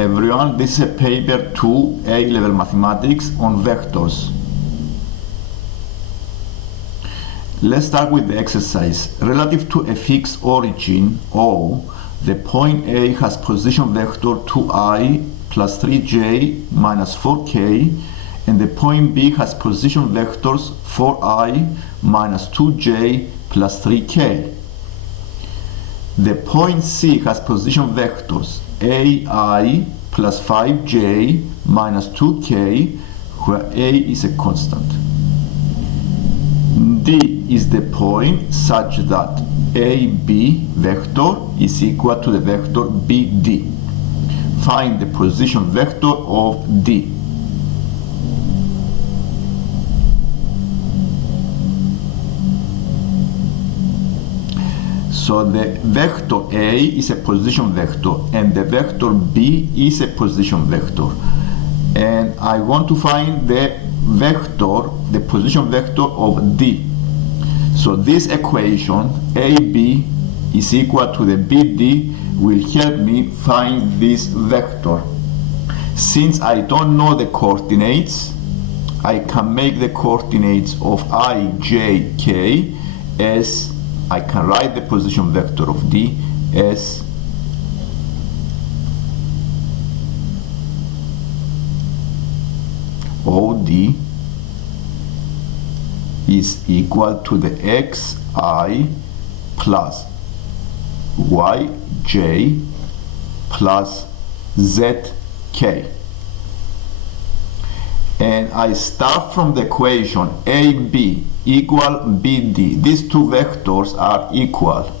everyone, this is a paper 2 A-level mathematics on vectors. Let's start with the exercise. Relative to a fixed origin O, the point A has position vector 2i plus 3j minus 4k, and the point B has position vectors 4i minus 2j plus 3k. The point C has position vectors ai plus 5j minus 2k, where a is a constant. D is the point such that AB vector is equal to the vector BD. Find the position vector of D. So the vector A is a position vector and the vector B is a position vector. And I want to find the vector, the position vector of D. So this equation, AB is equal to the BD, will help me find this vector. Since I don't know the coordinates, I can make the coordinates of I, J, K as I can write the position vector of D as OD is equal to the xi plus yj plus zk. And I start from the equation AB equal BD. These two vectors are equal.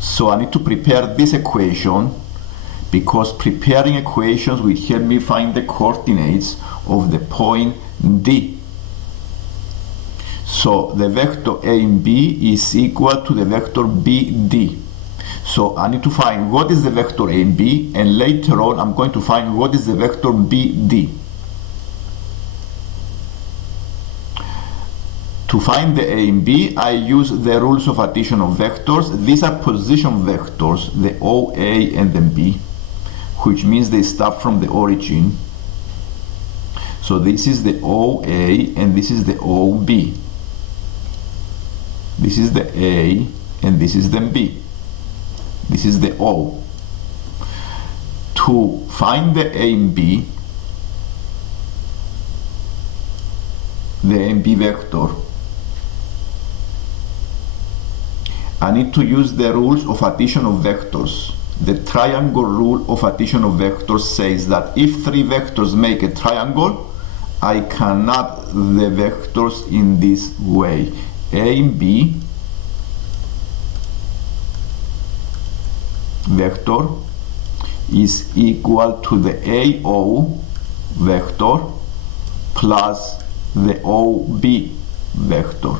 So I need to prepare this equation, because preparing equations will help me find the coordinates of the point D. So the vector AB is equal to the vector BD. So I need to find what is the vector AB, and later on I'm going to find what is the vector BD. To find the A and B, I use the rules of addition of vectors. These are position vectors, the OA and the B, which means they start from the origin. So this is the OA and this is the OB. This is the A and this is the B. This is the O. To find the A and B, the A and B vector, I need to use the rules of addition of vectors. The triangle rule of addition of vectors says that if three vectors make a triangle, I can add the vectors in this way. A and B vector is equal to the AO vector plus the OB vector.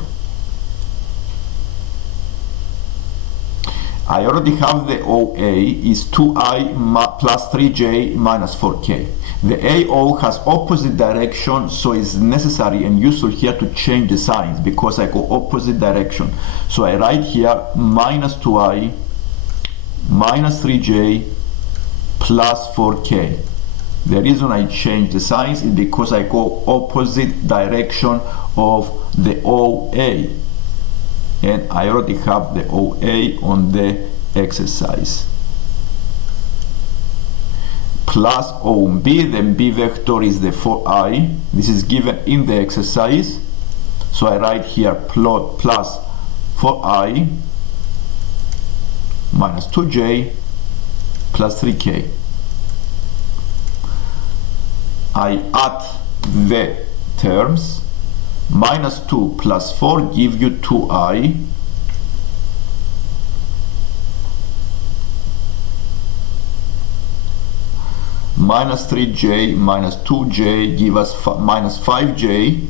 I already have the OA is 2i plus 3j minus 4k. The AO has opposite direction, so it's necessary and useful here to change the signs because I go opposite direction. So I write here minus 2i minus 3j plus 4k. The reason I change the signs is because I go opposite direction of the OA. And I already have the OA on the exercise. Plus OB, then B vector is the 4i. This is given in the exercise. So I write here plot plus 4i minus 2j plus 3k. I add the terms. Minus 2 plus 4 give you 2i. Minus 3j minus 2j give us minus 5j.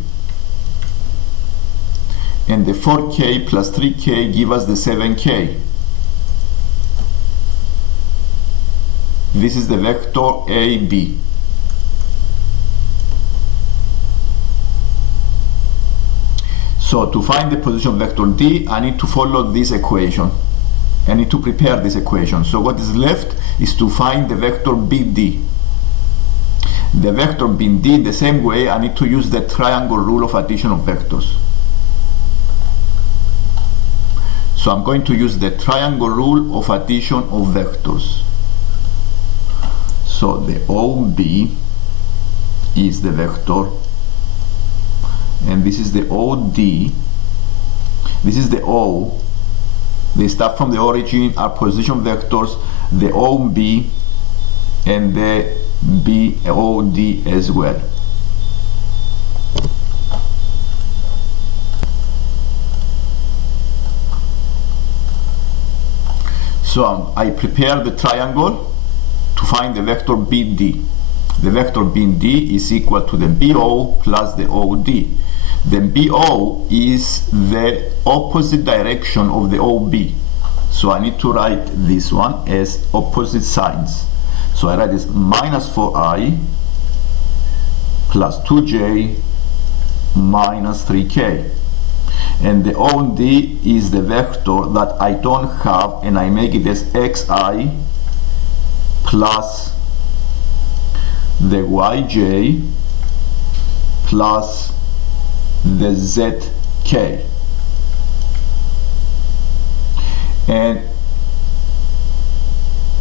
And the 4k plus 3k give us the 7k. This is the vector AB. So to find the position vector D, I need to follow this equation. I need to prepare this equation. So what is left is to find the vector BD. The vector BD, in the same way, I need to use the triangle rule of addition of vectors. So I'm going to use the triangle rule of addition of vectors. So the OB is the vector, and this is the OD, this is the O. They start from the origin, are position vectors, the OB and the BOD as well. So I prepare the triangle to find the vector BD. The vector BD is equal to the BO plus the OD. The BO is the opposite direction of the OB. So I need to write this one as opposite signs. So I write this minus 4i plus 2j minus 3k. And the OD is the vector that I don't have, and I make it as xi plus the yj plus the zk. And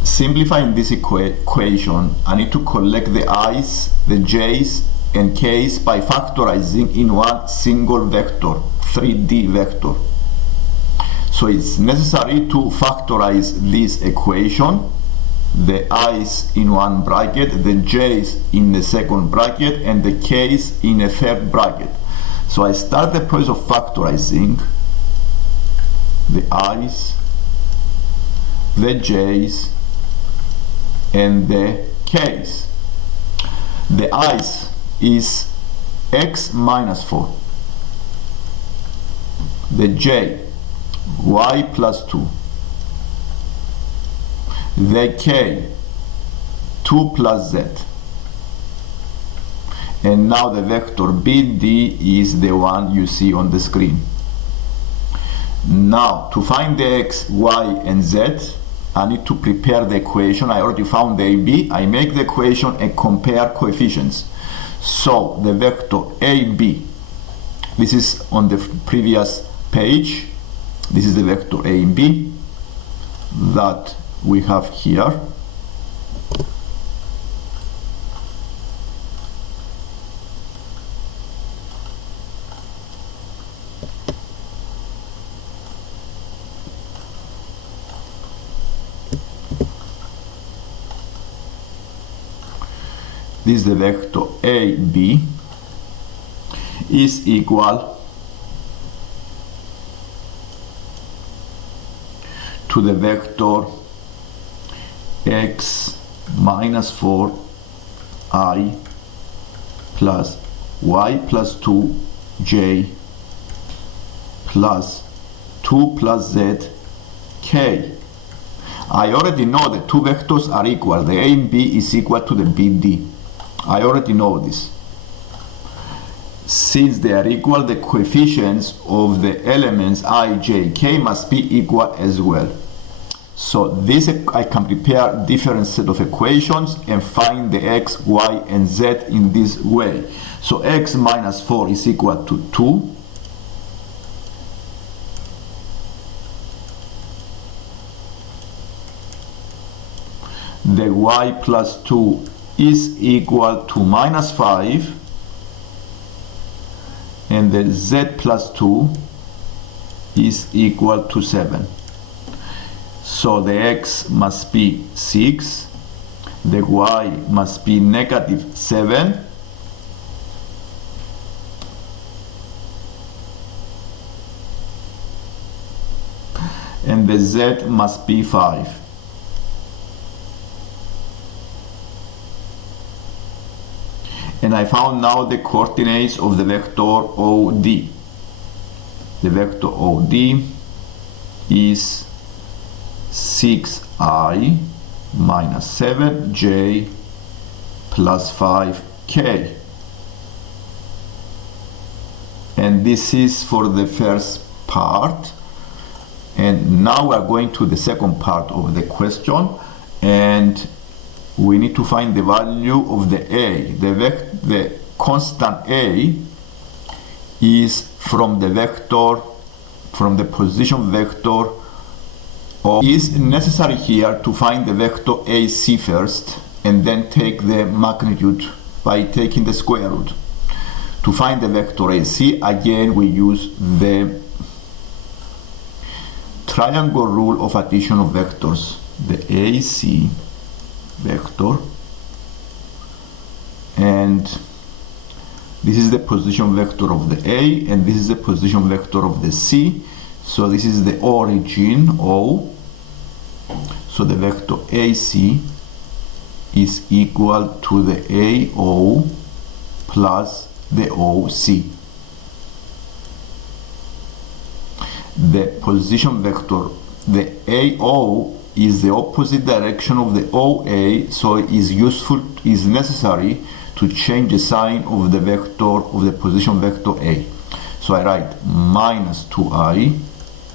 simplifying this equation, I need to collect the i's, the j's and k's by factorizing in one single vector, 3D vector. So it's necessary to factorize this equation, the i's in one bracket, the j's in the second bracket, and the k's in a third bracket. So I start the process of factorizing the i's, the j's and the k's. The i's is x minus 4, the j y plus 2, the k 2 plus z, and now the vector BD is the one you see on the screen. Now to find the x, y and z, I need to prepare the equation. I already found the AB. I make the equation and compare coefficients. So the vector AB, this is on the previous page, this is the vector AB that we have here. This is the vector AB is equal to the vector x minus 4 I plus y plus 2 j plus 2 plus z k. I already know the two vectors are equal. The A and B is equal to the BD. I already know this. Since they are equal, the coefficients of the elements I, j, k must be equal as well. So this, I can prepare different set of equations and find the x, y and z in this way. So x minus 4 is equal to 2. The y plus 2 is equal to minus 5, and the z plus 2 is equal to 7. So the x must be 6, the y must be negative 7, and the z must be 5. And I found now the coordinates of the vector OD. The vector OD is 6i minus 7j plus 5k. And this is for the first part. And now we are going to the second part of the question, and we need to find the value of the a. The constant a is from the vector, from the position vector. Is necessary here to find the vector AC first and then take the magnitude by taking the square root. To find the vector AC, again we use the triangle rule of addition of vectors. The AC vector, and this is the position vector of the A, and this is the position vector of the C. So this is the origin O. So the vector AC is equal to the AO plus the OC. The position vector, the AO, is the opposite direction of the OA, so it is necessary to change the sign of the vector of the position vector A. So I write minus 2i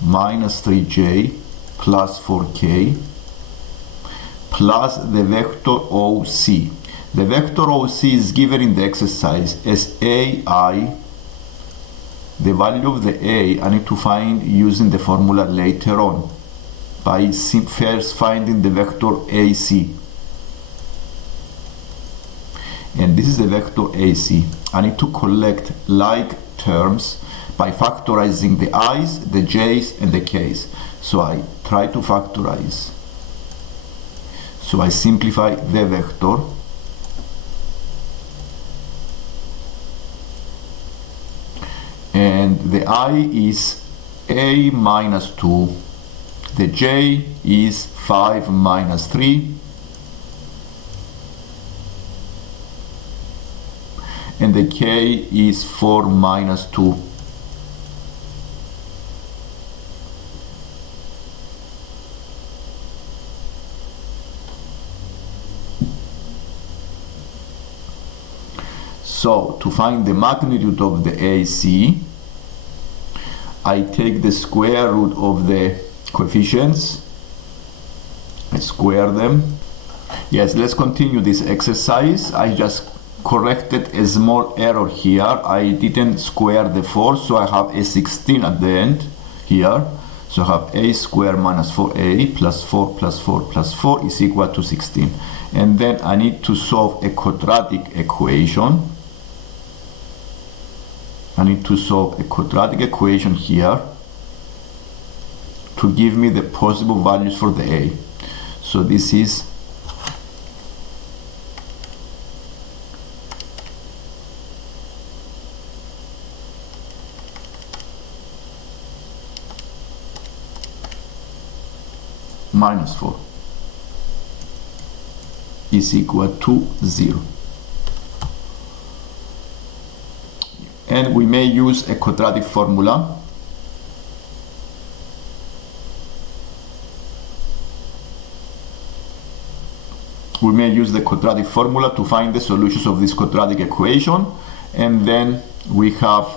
minus 3j plus 4k plus the vector OC. The vector OC is given in the exercise as AI. The value of the A I need to find using the formula later on by first finding the vector AC. And this is the vector AC. I need to collect like terms by factorizing the i's, the j's, and the k's. So I try to factorize. So I simplify the vector. And the I is A minus 2. The J is 5 minus 3. And the K is 4 minus 2. So to find the magnitude of the AC, I take the square root of the coefficients, I square them. Yes, let's continue this exercise. I just corrected a small error here. I didn't square the 4, so I have a 16 at the end here. So I have a squared minus 4a plus 4 plus 4 plus 4 is equal to 16. And then I need to solve a quadratic equation. I need to solve a quadratic equation here to give me the possible values for the A. So this is minus 4 is equal to 0. And we may use a quadratic formula. We may use the quadratic formula to find the solutions of this quadratic equation. And then we have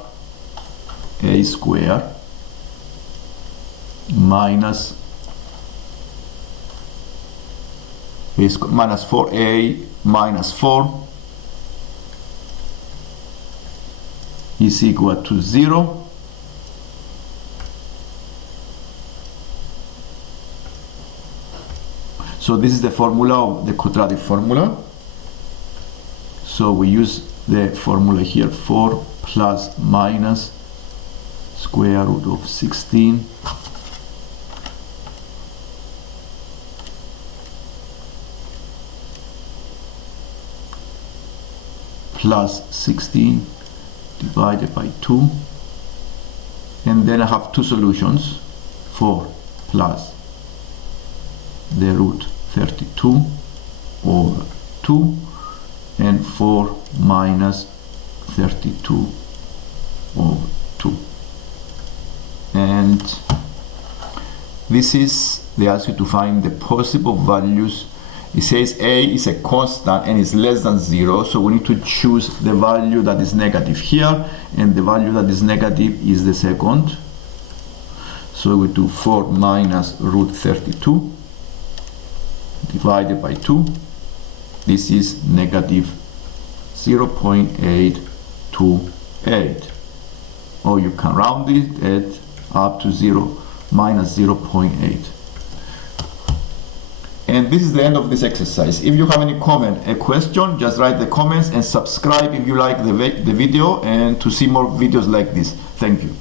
a squared minus 4a minus 4 is equal to 0. So this is the formula of the quadratic formula. So we use the formula here, 4 plus minus square root of 16 plus 16 divided by 2, and then I have two solutions, 4 plus the root 32 over 2 and 4 minus 32 over 2. And this is the answer to find the possible values. It says A is a constant and is less than 0, so we need to choose the value that is negative here, and the value that is negative is the second. So we do 4 minus root 32 divided by 2. This is negative 0.828. Or you can round it up to 0 minus 0.8. And this is the end of this exercise. If you have any comment, a question, just write the comments and subscribe if you like the video and to see more videos like this. Thank you.